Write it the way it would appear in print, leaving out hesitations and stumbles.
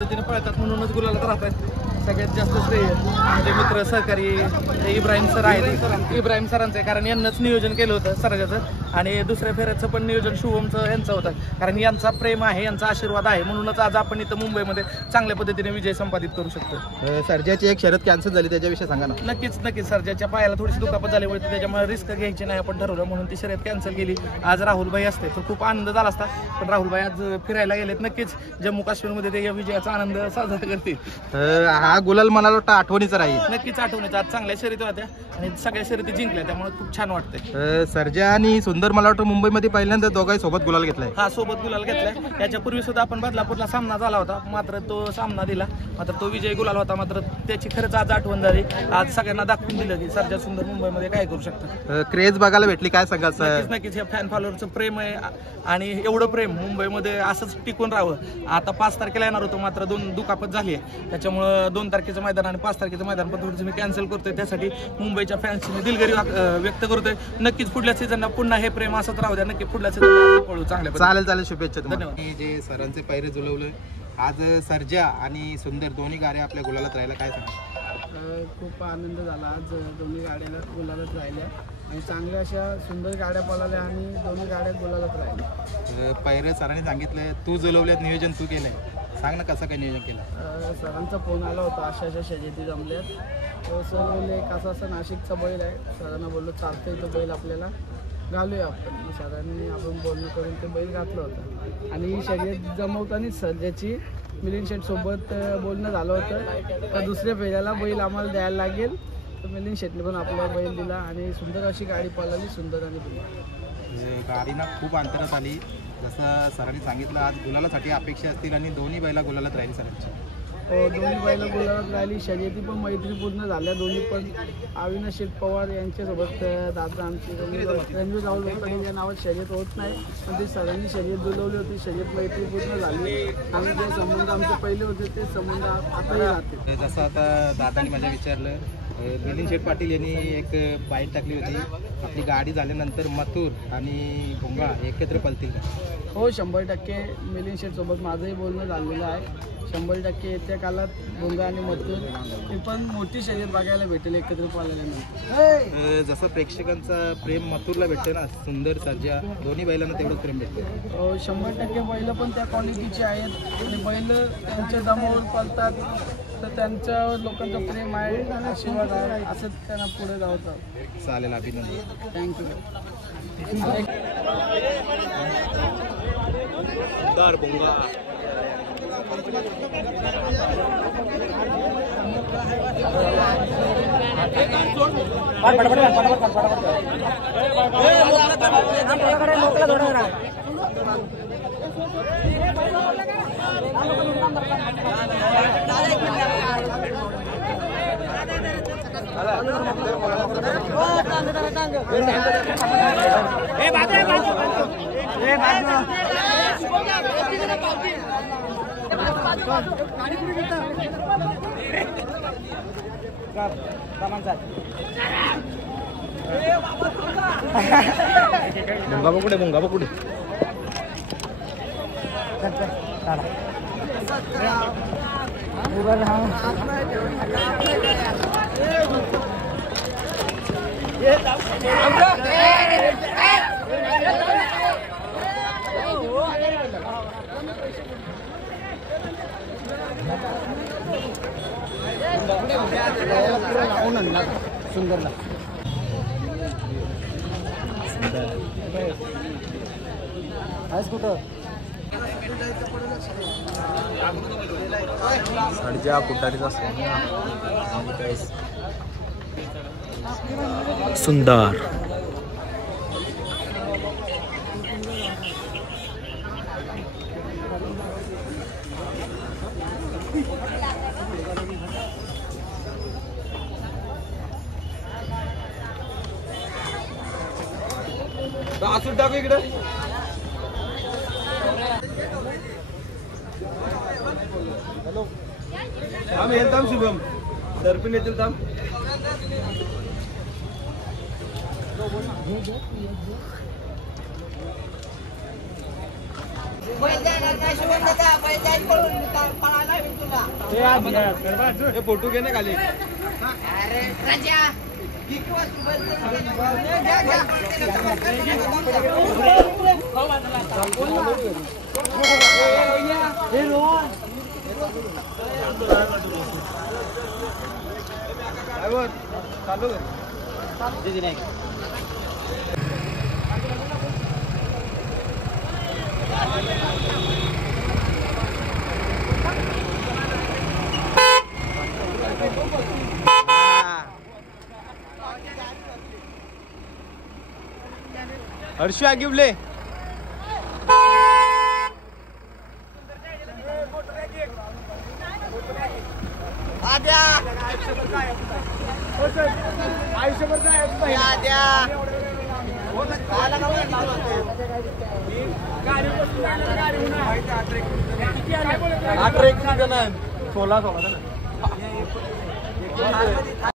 पद्धतीने पळतात म्हणूनच गुलाला राहतात. सगळ्यात जास्त श्रेय म्हणजे मित्र सहकारी इब्राहिम सर आहेत. इब्राहिम सरांचं आहे, कारण यांनाच नियोजन केलं होतं सरजाचं आणि दुसऱ्या फेऱ्याचं पण नियोजन शुभमचं यांचं होतं. कारण यांचा प्रेम आहे, यांचा आशीर्वाद आहे, म्हणूनच आज आपण इथं मुंबईमध्ये चांगल्या पद्धतीने विजय संपादित करू शकतो. सर्जाची एक शर्यत कॅन्सल झाली, त्याच्याविषयी सांगा ना. नक्कीच सर्जाच्या पायाला थोडीशी दुखापत झाली होती, त्याच्यामुळे रिस्क घ्यायची नाही आपण ठरवलं, म्हणून ती शर्यत कॅन्सल केली. आज राहुलभाई असते तर खूप आनंद झाला असता, पण राहुलभाई आज फिरायला गेलेत. नक्कीच जम्मू काश्मीरमध्ये ते या विजयाचा आनंद साजरा करतील. हा गुलाल मला वाटतं आठवणीचा राहील. नक्कीच आठवणीचा. आज चांगल्या शर्यती होत्या आणि सगळ्या शर्यती जिंकल्या, त्यामुळे खूप छान वाटतंय. सर्जा आणि सुंदर मला वाटतं मुंबईमध्ये पहिल्यांदा दोघांही सोबत गुलाल घेतलाय. हा, सोबत गुलाल घेतलाय. याच्यापूर्वी सुद्धा आपण बदलापूरला सामना झाला होता, मात्र तो सामना दिला, मात्र तो विजय गुलाल होता. मात्र त्याची खरंच आज आठवण झाली. आज सगळ्यांना दाखवून दिलं की सर्जा सुंदर मुंबईमध्ये काय करू शकतात. क्रेज बघायला भेटली, काय सांगा. नक्कीच हे फॅन फॉलोअरचं प्रेम आहे आणि एवढं प्रेम मुंबईमध्ये असंच टिकून राहावं. आता 5 तारखेला येणार होतो, मात्र 2 दुखापत झाली आहे, त्याच्यामुळं 2 तारखेचं मैदान आणि 5 तारखेचं मैदान पण थोडंसं मी कॅन्सल करतोय. त्यासाठी मुंबईच्या फॅन्सची मी दिलगिरी व्यक्त करतोय. नक्कीच पुढल्या सीझनला पुन्हा हे प्रेम असंच राहू द्या. नक्की पुढल्या सीझनला पळू चांगल्या. चालेल, शुभेच्छा. धन्यवाद. जे सरांचे पैरे जुळवले आज सर्जा आणि सुंदर दोन्ही गाड्या आपल्या गुलालात राहिला, काय सांगा. खूप आनंद झाला. आज दोन्ही गाड्या गुलालात राहिल्या आणि चांगल्या अशा सुंदर गाड्या पळाल्या आणि दोन्ही गाड्या गुलालात राहिल्या. पैरे सरांनी सांगितलं तू जुळवल्यात, नियोजन तू केलंय, सांग ना कसं काय नियोजन केलं. सरांचा फोन आला होता, अशा शर्यती जमल्यात. सर बोलले एक असं नाशिकचा बैल आहे. सरांना बोललो चालतं तो बैल आपल्याला घालूया आपण. सरांनी आपण बोलणं करून ते बैल घातलं होतं आणि ही शर्यत जमवतानाच सर्जाची मिलिंद शेठ सोबत बोलणं झालं होतं तर दुसऱ्या फेऱ्याला बैल आम्हाला द्यायला लागेल. तर मिलिंद शेठने पण आपला बैल दिला आणि सुंदर अशी गाडी पळाली, सुंदर आणि बैल. गाडी ना खूप अंतरात आली, जसं सरांनी सांगितलं आज गुलालासाठी अपेक्षा असतील आणि दोन्ही बैला गुलालात राहील सरांची. दोन्ही बैला गुलाबात राहिली. शर्यती पण मैत्रीपूर्ण झाल्या दोन्ही पण. अविनाश शेठ पवार यांच्यासोबत दादा आमची रणवीर राहुल लोकांनी या नावात शर्यत होत नाही, पण ते सरांनी शर्यत बोलवली होती. शर्यत मैत्रीपूर्ण झाली आणि जे संबंध आमचे पहिले होते ते संबंध आताही राहते. जसं आता दादानी मला विचारलं, मिलिंद शेठ पाटील यांनी एक बाईट टाकली होती, आपली गाडी झाल्यानंतर मथुर आणि भोंगा एकत्र पळतील का. हो, 100% मिलिंद शेठ सोबत माझंही बोलणं झालेलं आहे. 100% येत्या काळात भोंगा आणि मथुर ही पण मोठी शर्यत बघायला भेटेल एकत्र पळाल्यानंतर. जसं प्रेक्षकांचा प्रेम मथुरला भेटते ना, सुंदर सर्जा दोन्ही बैलांना तेवढंच प्रेम भेटते. 100% बैल पण त्या क्वालिटीचे आहेत आणि बैल त्यांच्या दमावर पळतात तर त्यांच्या लोकांचं प्रेम आहे, आशीर्वाद आहे, असंच त्यांना पुढे जावं. चालेल, अभिनंदन. थँक्यू. भोंगा भोंगा कुठे सुंदरला आज कुठं सर्जा पुढारीचा सुंदर. असं टाकू इकडं. हॅलो, थांब येईल शुभम दर्पण येतील थांब. फोटो घे ना खाली. चालू हर्षू आगिवले. आठ 16